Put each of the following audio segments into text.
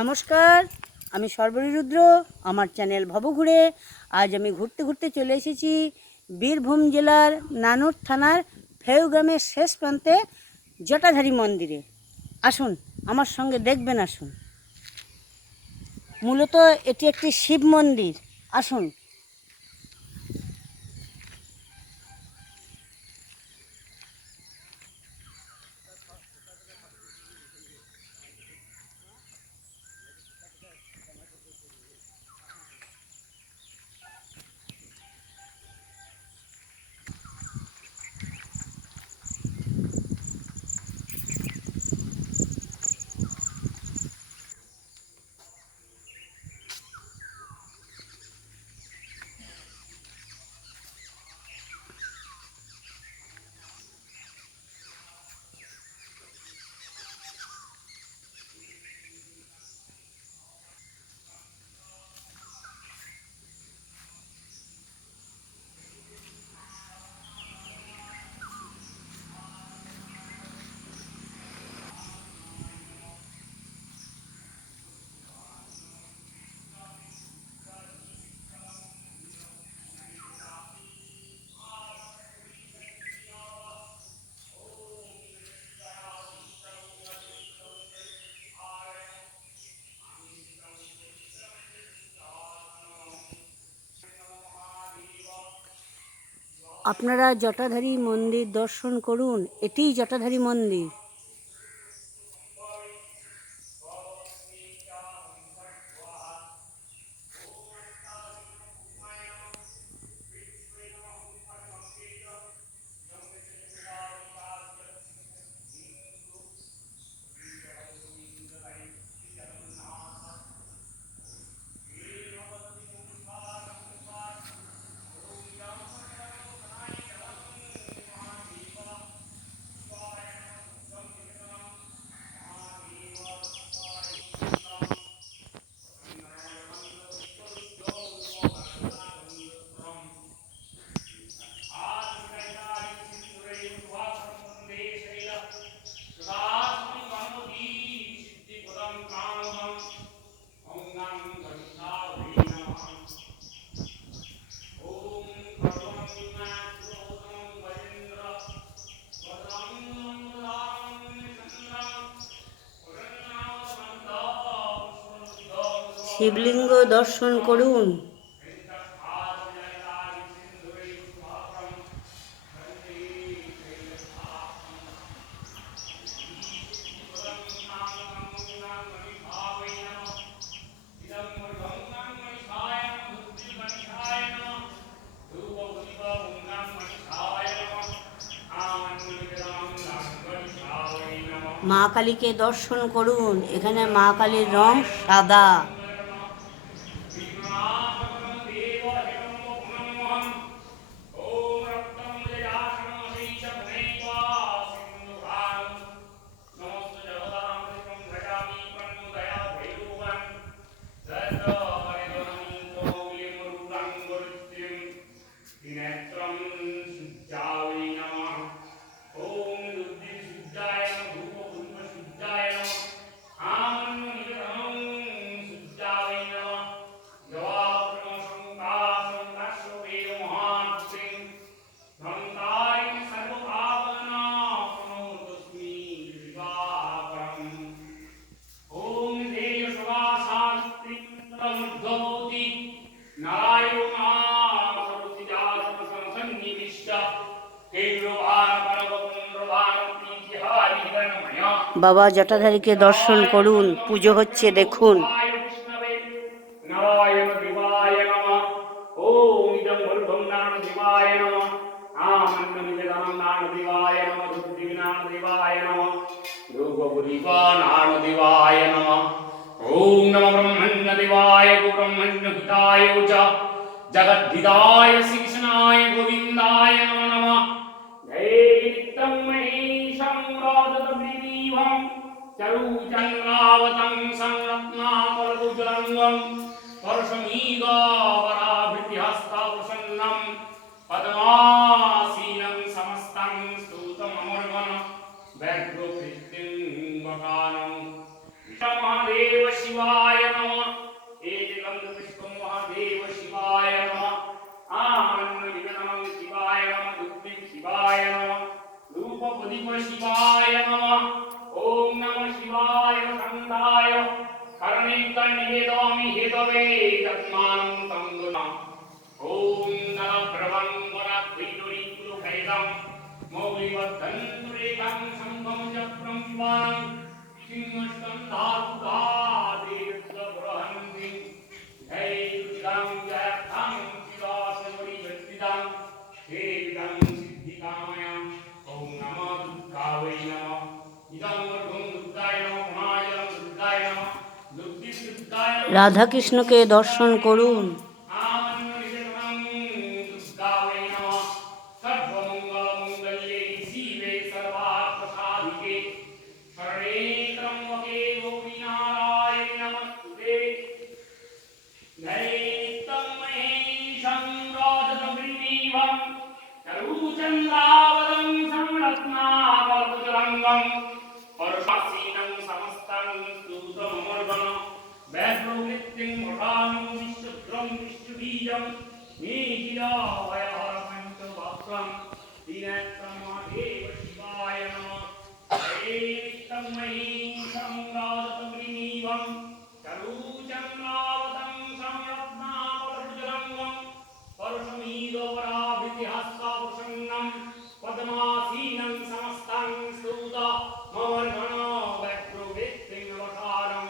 নমস্কার, আমি সর্বরী রুদ্র। আমার চ্যানেল ভবঘুরে। আজ আমি ঘুরতে ঘুরতে চলে এসেছি বীরভূম জেলার নানুর থানার ফেউ গ্রামের শেষ প্রান্তে জটাধারী মন্দিরে। আসুন আমার সঙ্গে দেখবেন, আসুন। মূলত এটি একটি শিব মন্দির। আসুন। আপনারা জটাধারী মন্দির দর্শন করুন। এটিই জটাধারী মন্দির। শিবলিঙ্গ দর্শন করুন। মা কালীকে দর্শন করুন। এখানে মা কালীর রং সাদা। বাবা জটাধারীকে দর্শন করুন। পুজো হচ্ছে, দেখুন। নারায়ণ দেবায় নমঃ। ওম ইদং ভূর্ভুবং নারায়ণ দেবায় নমঃ। আমান্য নিবেদনং নারায়ণ দেবায় নমঃ। ধূপদীপ নারায়ণ দেবায় নমঃ। ধূপদীপ নারায়ণ দেবায় নমঃ। ওম নমো ব্রহ্মণ্য দেবায় গোব্রহ্মণ্য হিতায় চ জগদ্ধিতায় শ্রীকৃষ্ণায় গোবিন্দায় নমো নমঃ। জয় নিত্যং মহেশং রাজতবিদীভং চরুচন্দ্রাবতং সংরত্নাকলকুজলঙ্গম পরশমীগবরাভৃতিহস্তাপ্রসন্നം পদ্মাসীनं সমস্तं स्तुतममर्गণ ব্যগ্রকৃত্তিং বকানং মহাদেব शिवाय नमः एजगन्धपुष्पं महादेव शिवाय नमः आमन्मनिवेदनं शिवाय नमः दुग्धिं शिवाय नमः रूपप्रदीप शिवाय नमः ॐ नमः शिवाय स्कन्धाय कर्णिकं निवेदयामि हेतवे तस्मानं संगुणम् ॐ नलभ्रवं वरद्वैतुरीकुलभैदं मौलिवद्धन्तुरेकं शम्भं चक्रं शिवानं सिंहस्कन्धासुधादेवबृहन्ति जयदुर्गां जयर्थं शिवासवरिवृत्तिदां हेविदं सिद्धिकामयां ॐ नमो दुर्गावै नमः इदं वर्गं दुर्गाय नमः महाजलं दुर्गाय नमः दुर्गिदुर्गाय রাধা কৃষ্ণকে দর্শন করুন। Vajrovritim Murano Vishudram Vishudijam Nihilaya Panchavaksam Dinatramaheva Shivaya Namah Ekam Mahim Samradhamrinivam Charuchandravadam Samratna Parujrangam Parushamidavaravidihasa Prasannam Padmasinam Samastam Stuta Mavargana Vajrovritim Vataram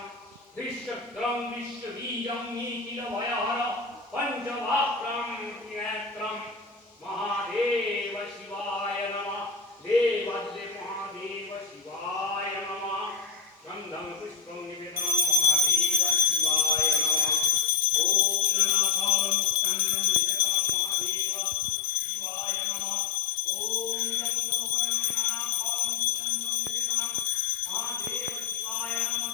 विश्वक्रम विश्वबीजम नीतिलभयहर पंचवाक्रम त्रिनेत्रम Mahadev शिवाय नमः देवादिदेव महादेव शिवाय नमः गंधम पुष्पम निवेदनम महादेव शिवाय नमः ओम नमः फलम स्कंदम निवेदनम महादेव शिवाय नमः ओम इदं सर्वकर्मणां फलम स्कंदम निवेदनम महादेव शिवाय नमः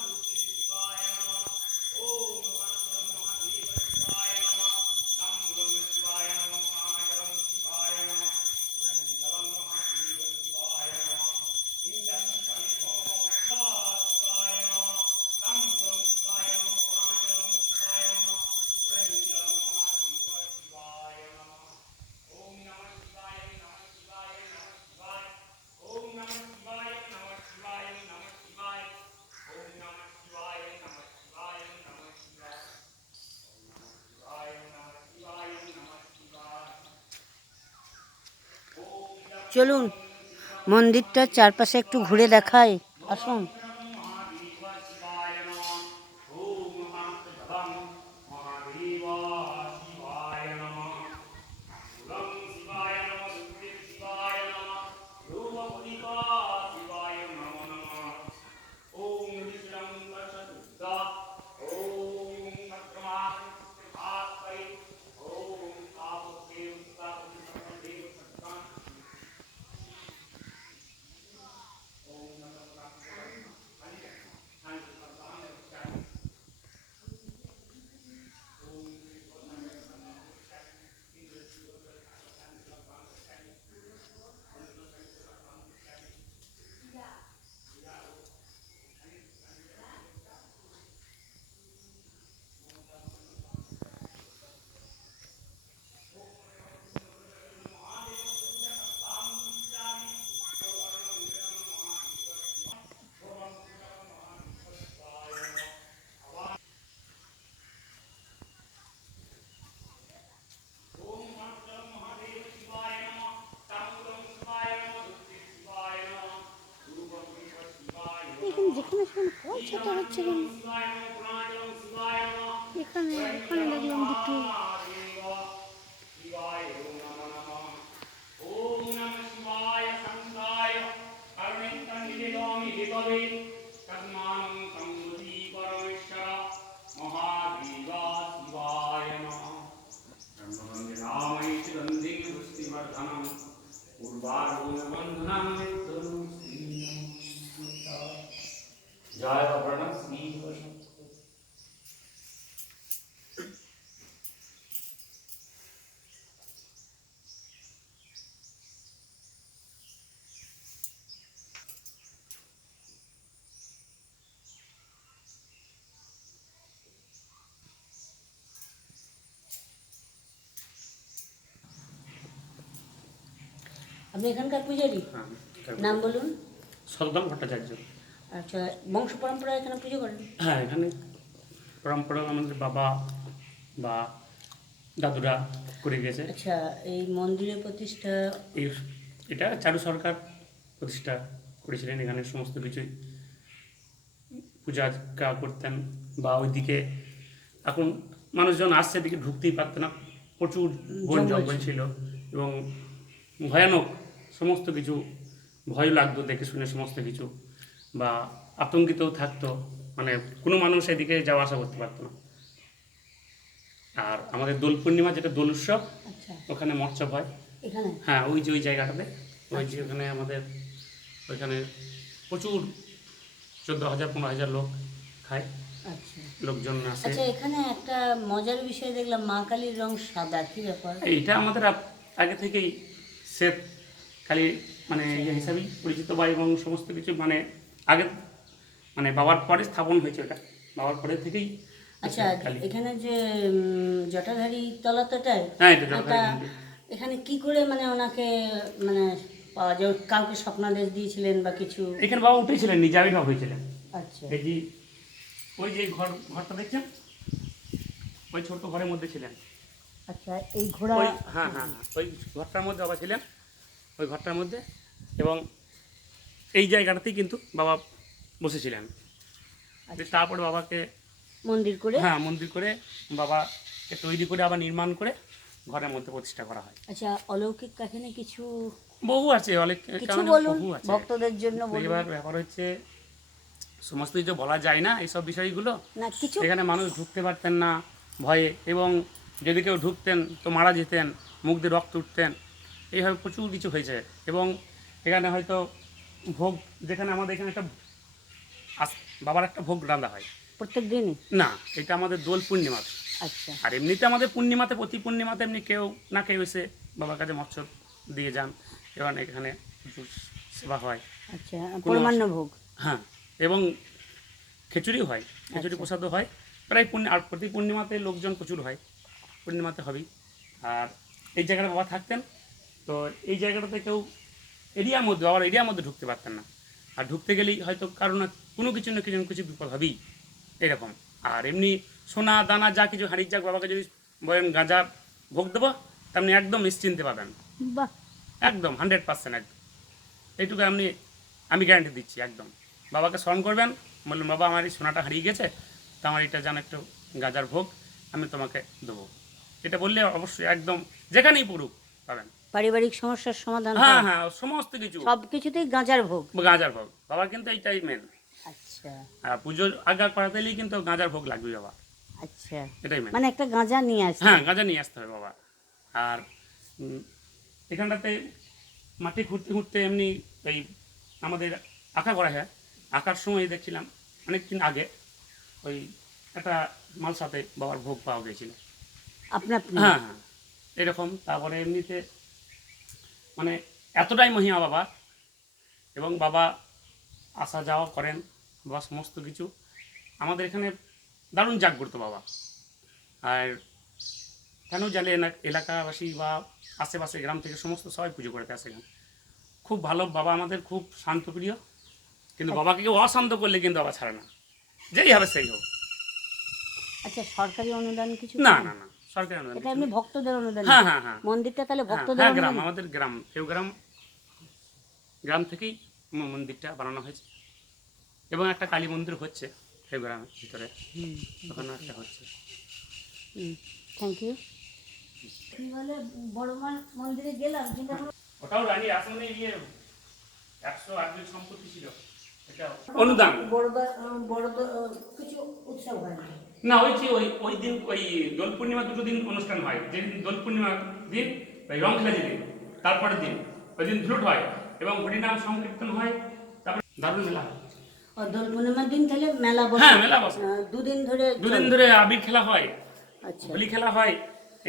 চলুন মন্দিরটার চারপাশে একটু ঘুরে দেখাই, আসুন। যেখানে ফল ছোট হচ্ছে এখানে ওখানে দেখলাম দুটো। जय प्रणव श्री আপনি এখানকার পূজারি? হ্যাঁ, নাম বলুন। সদগম ভট্টাচার্য। আচ্ছা, বংশ পরম্পরা এখানে পুজো করেন? হ্যাঁ, এখানে পরম্পরা আমাদের বাবা বা দাদুরা করে গেছে। আচ্ছা, এই মন্দিরের প্রতিষ্ঠা এই এটা চারু সরকার প্রতিষ্ঠা করেছিলেন। এখানে সমস্ত কিছুই পূজা করতেন। বা ওইদিকে এখন মানুষজন আসছে, এদিকে ঢুকতেই পারত না, প্রচুর বন জঙ্গল ছিল এবং ভয়ানক সমস্ত কিছু, ভয় লাগতো দেখে শুনে সমস্ত কিছু, বা আতঙ্কিতও থাকতো, মানে কোনো মানুষ এদিকে যাওয়া আসা করতে পারতো না। আর আমাদের দোল পূর্ণিমা যেটা দোল উৎসব, আচ্ছা ওখানে মহোৎসব হয়। এখানে? হ্যাঁ, ওই যে ওই জায়গাটাতে, ওই যে ওখানে আমাদের ওইখানে প্রচুর 14,000-15,000 লোক খায়, আচ্ছা লোকজন আসে। আচ্ছা, এখানে একটা মজার বিষয় দেখলাম, মা কালীর রং সাদা, কি ব্যাপার? এইটা আমাদের আগে থেকেই শ্বেত কালী মানে ইয়ে হিসাবেই পরিচিত, বা এবং সমস্ত কিছু মানে আগে মানে বাবার পরে স্থাপন হয়েছে, ওটা বাবার পরে থেকেই আচ্ছা, কালী। এখানে যে জটাধারী তলাটায় হ্যাঁ, এটা একটা, জটাধারী মন্দির। এখানে কি করে মানে ওনাকে মানে পাওয়া যায়? কাউকে স্বপ্নাদেশ দিয়েছিলেন বা কিছু? এখানে বাবা উঠেছিলেন, নিজে আবির্ভাব হয়েছিলেন। আচ্ছা এই যে ওই যে ঘরটা দেখছেন, ওই ছোট্ট ঘরের মধ্যে ছিলেন। আচ্ছা, এই ঘোড়া? ওই হ্যাঁ হ্যাঁ হ্যাঁ, ওই ঘরটার মধ্যে বাবা ছিলেন, ওই ঘরটার মধ্যে। এবং এই জায়গাটাতেই কিন্তু বাবা বসেছিলেন। তারপরে বাবাকে মন্দির করে? হ্যাঁ, মন্দির করে বাবাকে তৈরি করে আবার নির্মাণ করে ঘরের মধ্যে প্রতিষ্ঠা করা হয়। আচ্ছা, অলৌকিক কাহিনী কিছু বহু আছে, অনেক কিছু কারণে বলুন বহু আছে। ভক্তদের জন্য তো বলুন এবার ব্যাপার হচ্ছে, সমস্ত কিছু বলা যায় না এইসব বিষয়গুলো। না, কিছু এখানে মানুষ ঢুকতে পারতেন না ভয়ে, এবং যদি কেউ ঢুকতেন তো মারা যেতেন, মুখ দিয়ে রক্ত উঠতেন, এইভাবে প্রচুর কিছু হয়েছে। এবং এখানে হয়তো ভোগ, যেখানে আমাদের এখানে একটা বাবার একটা ভোগ রান্না হয় প্রত্যেক দিনই? না, এটা আমাদের দোল পূর্ণিমাতে। আচ্ছা আর এমনিতে আমাদের পূর্ণিমাতে, প্রতি পূর্ণিমাতে এমনি কেউ না কেউ এসে বাবার কাছে মৎস্য দিয়ে যান, এবং এখানে প্রচুর সেবা হয়। আচ্ছা, পরমান্ন ভোগ? হ্যাঁ, এবং খিচুড়ি হয়, খিচুড়ি আচ্ছা। প্রসাদও হয় প্রায় আর প্রতি পূর্ণিমাতে লোকজন প্রচুর হয়, পূর্ণিমাতে হবেই। আর এই জায়গাটা বাবা থাকতেন, তো এই জায়গাটাতে কেউ এরিয়ার মধ্যে, বাবার এরিয়ার মধ্যে ঢুকতে পারতেন না। আর ঢুকতে গেলেই হয়তো কারণ কোনো কিছু না কিছু বিপদ হবেই, এরকম। আর এমনি সোনা দানা যা কিছু হারিয়ে যাক, বাবাকে যদি বলেন গাঁজা ভোগ দেবো, তেমনি একদম নিশ্চিন্তে পাবেন, বাহ, একদম 100% একদম। এইটুকু আমি গ্যারান্টি দিচ্ছি একদম। বাবাকে স্মরণ করবেন, বললেন বাবা আমার এই সোনাটা হারিয়ে গেছে, তো আমার এটা যেন একটু গাঁজার ভোগ আমি তোমাকে দেবো, এটা বললে অবশ্যই একদম যেখানেই পড়ুক পাবেন। পারিবারিক সমস্যার সমাধান হ্যাঁ হয়? হ্যাঁ, সমস্ত কিছু সব কিছুতেই গাঁজার ভোগ? গাঁজার ভোগ, বাবার কিন্তু এইটাই মেন। আচ্ছা আর পুজোর আগা করাতে গেলেই কিন্তু গাঁজার ভোগ লাগবে বাবা, আচ্ছা, এটাই মেন। মানে একটা গাঁজা নিয়ে আসে? হ্যাঁ, গাঁজা নিয়ে আসতে হবে বাবা। আর এখানটাতে মাটি ঘুরতে ঘুরতে এমনি এই আমাদের আঁকা করা হয়, আঁকার সময় দেখছিলাম অনেকদিন আগে ওই একটা মালসাতে বাবার ভোগ পাওয়া গিয়েছিল। আপনার? হ্যাঁ হ্যাঁ, এরকম। তারপরে এমনিতে মানে এতটাই মহিমা বাবা, এবং বাবা আসা যাওয়া করেন, বাবা সমস্ত কিছু আমাদের এখানে দারুণ জাগ্রত বাবা। আর কেন জানে এলাকাবাসী বা আশেপাশে গ্রাম থেকে সমস্ত সবাই পুজো করতে আসে এখানে। খুব ভালো বাবা, আমাদের খুব শান্তপ্রিয়, কিন্তু বাবাকে কেউ অশান্ত করলে কিন্তু বাবা ছাড়ে না, যেই হবে সেই হোক। আচ্ছা, সরকারি অনুদান কিছু? না না না, সরকারি অনুদান এটা কিছু এমনি নেই। ভক্তদের অনুদান? হ্যাঁ হ্যাঁ হ্যাঁ মন্দিরটা তাহলে হ্যাঁ, ভক্তদের হ্যাঁ, গ্রাম, অনুদান? আমাদের গ্রাম গ্রাম থেকেই মন্দিরটা বানানো হয়েছে, এবং একটা কালী মন্দির হচ্ছে এই গ্রামের ভিতরে, ওখানে একটা হচ্ছে। Thank you. কি বলে, বড় মার মন্দিরে গেলাম, কিন্তু ওটাও রানী আসনে গিয়ে 108 জন সম্পত্তি ছিল, এটা অনুদান। বড় কিছু উৎসব হয় না? না, ওই যে ওই দিন ওই দোল পূর্ণিমা দুটো দিন অনুষ্ঠান হয়। যেদিন দোল পূর্ণিমা দিন ওই রং খেলা যেদিন, তারপরের দিন ওই দিন ধুলুট হয় এবং হরিনাম সংকীর্তন হয়, তারপরে দারুণ মেলা হয়। দোল পূর্ণিমার দিন তাহলে মেলা বসে? হ্যাঁ, মেলা বসে। দুদিন ধরে? দুদিন ধরে আবির খেলা হয়, আচ্ছা হোলি খেলা হয়,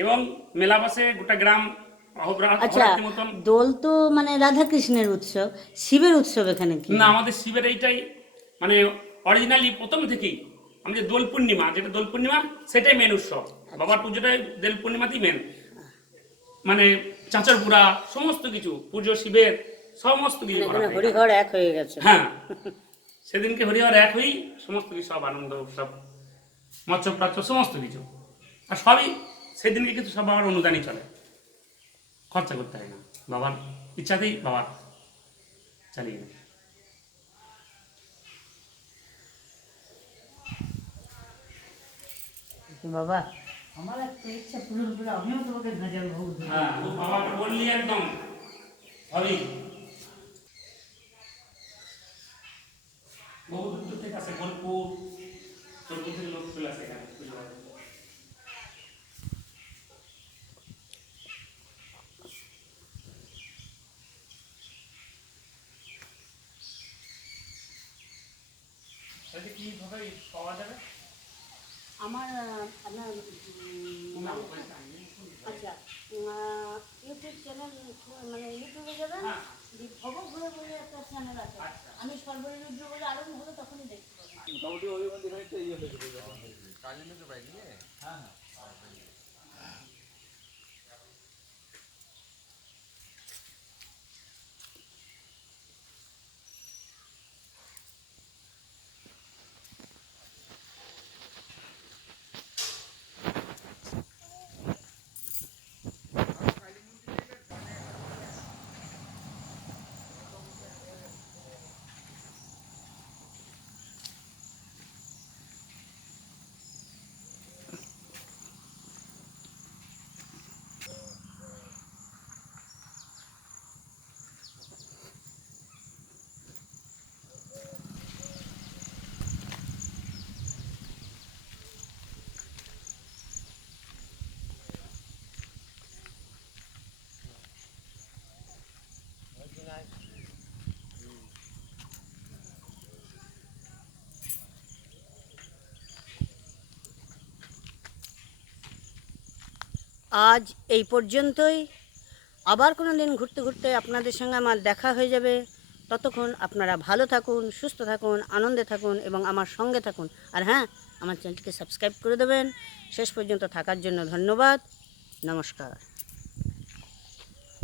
এবং মেলা বসে গোটা গ্রাম আচ্ছা, অহরাত্রির মতন। দোল তো মানে রাধা কৃষ্ণের উৎসব, শিবের উৎসব এখানে কি? না, আমাদের শিবের এইটাই মানে অরিজিনালি প্রথম থেকেই আমাদের দোল পূর্ণিমা, যেটা দোল পূর্ণিমা সেটাই মেন উৎসব। বাবার পুজোটাই দোল পূর্ণিমাতেই মেন, মানে চাঁচরপুরা সমস্ত কিছু পুজো শিবের সমস্ত কিছু করা হয়। হরিঘর এক হয়ে গেছে। হ্যাঁ, সেদিনকে হরিহর এক হই, সমস্ত কিছু সব আনন্দ সব মৎস্যপ্রাচ্য সমস্ত কিছু, আর সবই সেদিনকে কিন্তু সব বাবার অনুদানই চলে, খরচা করতে হয় না, বাবার ইচ্ছাতেই বাবা চালিয়ে নেয়। বাবা আমার একটা ইচ্ছা পূরণ করে আমিও তোমাকে ভেজাল ভোগ দেবো। হ্যাঁ, ও বাবাকে বললি একদম হবেই। বহু দূর থেকে আসে, বোলপুর বোলপুর থেকে লোক চলে আসে এখানে পুজো করতে। কিভাবে পাওয়া যাবে? আমার আপনার আচ্ছা ইউটিউব চ্যানেল, মানে ইউটিউবে যাবেন, ভব ঘুরে বলে একটা চ্যানেল আছে, আমি সর্বরুদ্র বলে আরম্ভ হলো তখনই দেখতে পাবেন। আজ এই পর্যন্তই। আবার কোনো দিন ঘুরতে ঘুরতে আপনাদের সঙ্গে আমার দেখা হয়ে যাবে। ততক্ষণ আপনারা ভালো থাকুন, সুস্থ থাকুন, আনন্দে থাকুন এবং আমার সঙ্গে থাকুন। আর হ্যাঁ, আমার চ্যানেলটিকে সাবস্ক্রাইব করে দেবেন। শেষ পর্যন্ত থাকার জন্য ধন্যবাদ। নমস্কার।